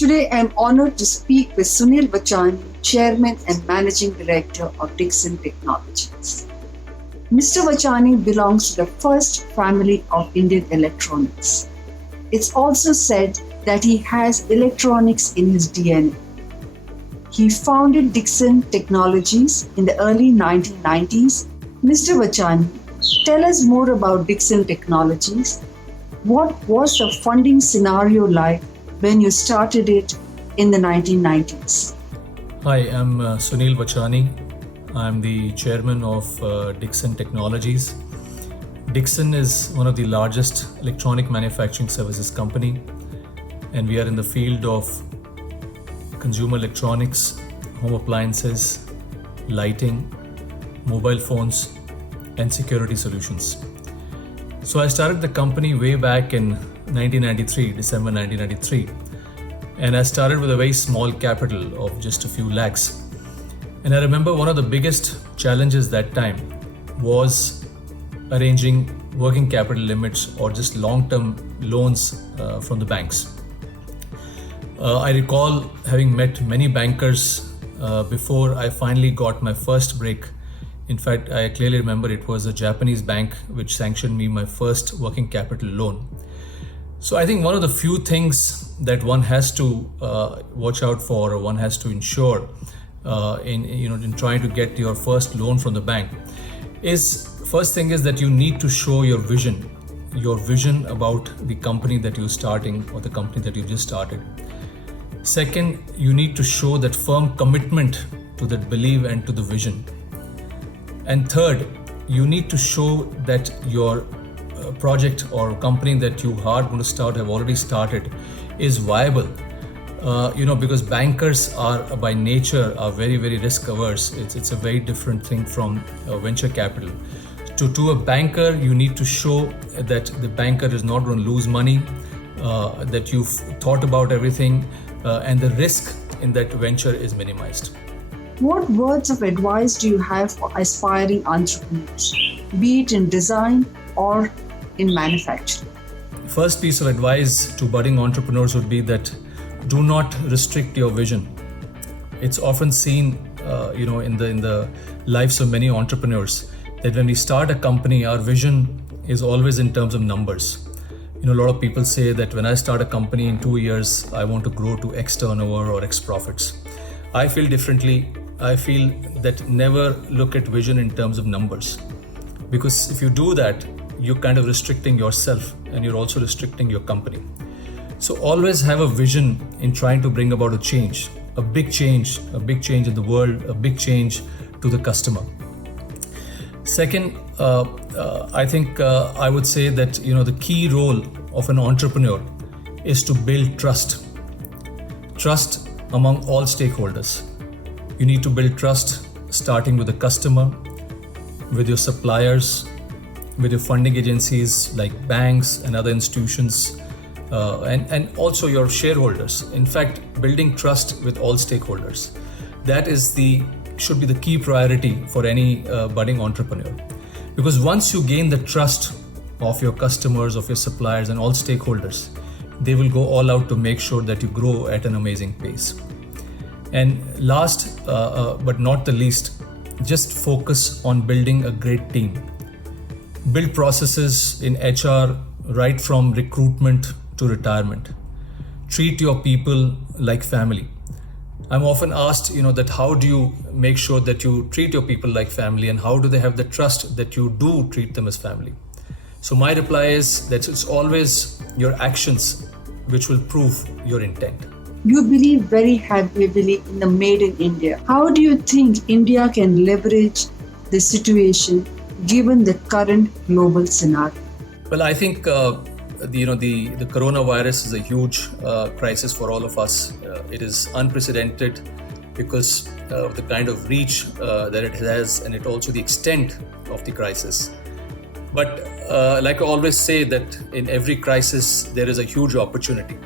Today, I am honored to speak with Sunil Vachani, Chairman and Managing Director of Dixon Technologies. Mr. Vachani belongs to the first family of Indian electronics. It's also said that he has electronics in his DNA. He founded Dixon Technologies in the early 1990s. Mr. Vachani, tell us more about Dixon Technologies. What was the funding scenario like when you started it in the 1990s? Hi, I'm Sunil Vachani. I'm the chairman of Dixon Technologies. Dixon is one of the largest electronic manufacturing services company, and we are in the field of consumer electronics, home appliances, lighting, mobile phones, and security solutions. So I started the company way back in 1993, December 1993, and I started with a very small capital of just a few lakhs. And I remember one of the biggest challenges that time was arranging working capital limits or just long-term loans from the banks. I recall having met many bankers before I finally got my first break. In fact, I clearly remember it was a Japanese bank which sanctioned me my first working capital loan. So I think one of the few things that one has to watch out for, or one has to ensure in trying to get your first loan from the bank is, first thing is that you need to show your vision about the company that you're starting or the company that you just started. Second, you need to show that firm commitment to that belief and to the vision. And third, you need to show that your project or company that you are going to start, have already started, is viable. Because bankers are by nature are very, very risk averse. It's a very different thing from venture capital. To a banker, you need to show that the banker is not going to lose money, that you've thought about everything, and the risk in that venture is minimized. What words of advice do you have for aspiring entrepreneurs, be it in design or in manufacturing? First piece of advice to budding entrepreneurs would be that do not restrict your vision. It's often seen, in the lives of many entrepreneurs, that when we start a company, our vision is always in terms of numbers. A lot of people say that when I start a company in 2 years, I want to grow to X turnover or X profits. I feel differently. I feel that never look at vision in terms of numbers, because if you do that, you're kind of restricting yourself and you're also restricting your company. So always have a vision in trying to bring about a change, a big change in the world, a big change to the customer. Second, I think I would say that the key role of an entrepreneur is to build trust among all stakeholders. You need to build trust starting with the customer, with your suppliers, with your funding agencies like banks and other institutions, and also your shareholders. In fact, building trust with all stakeholders. That should be the key priority for any budding entrepreneur. Because once you gain the trust of your customers, of your suppliers and all stakeholders, they will go all out to make sure that you grow at an amazing pace. And last but not the least, just focus on building a great team. Build processes in HR right from recruitment to retirement. Treat your people like family. I'm often asked, that how do you make sure that you treat your people like family, and how do they have the trust that you do treat them as family? So my reply is that it's always your actions which will prove your intent. You believe very heavily in the Made in India. How do you think India can leverage the situation given the current global scenario? Well, I think the coronavirus is a huge crisis for all of us. It is unprecedented because of the kind of reach that it has, and it also the extent of the crisis. But like I always say, that in every crisis there is a huge opportunity,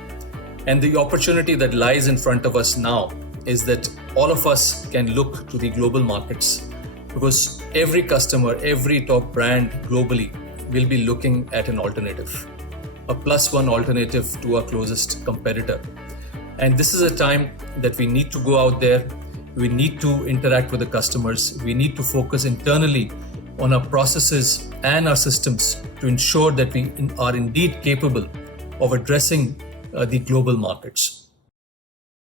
and the opportunity that lies in front of us now is that all of us can look to the global markets, because every customer, every top brand globally will be looking at an alternative, a +1 alternative to our closest competitor. And this is a time that we need to go out there. We need to interact with the customers. We need to focus internally on our processes and our systems to ensure that we are indeed capable of addressing the global markets.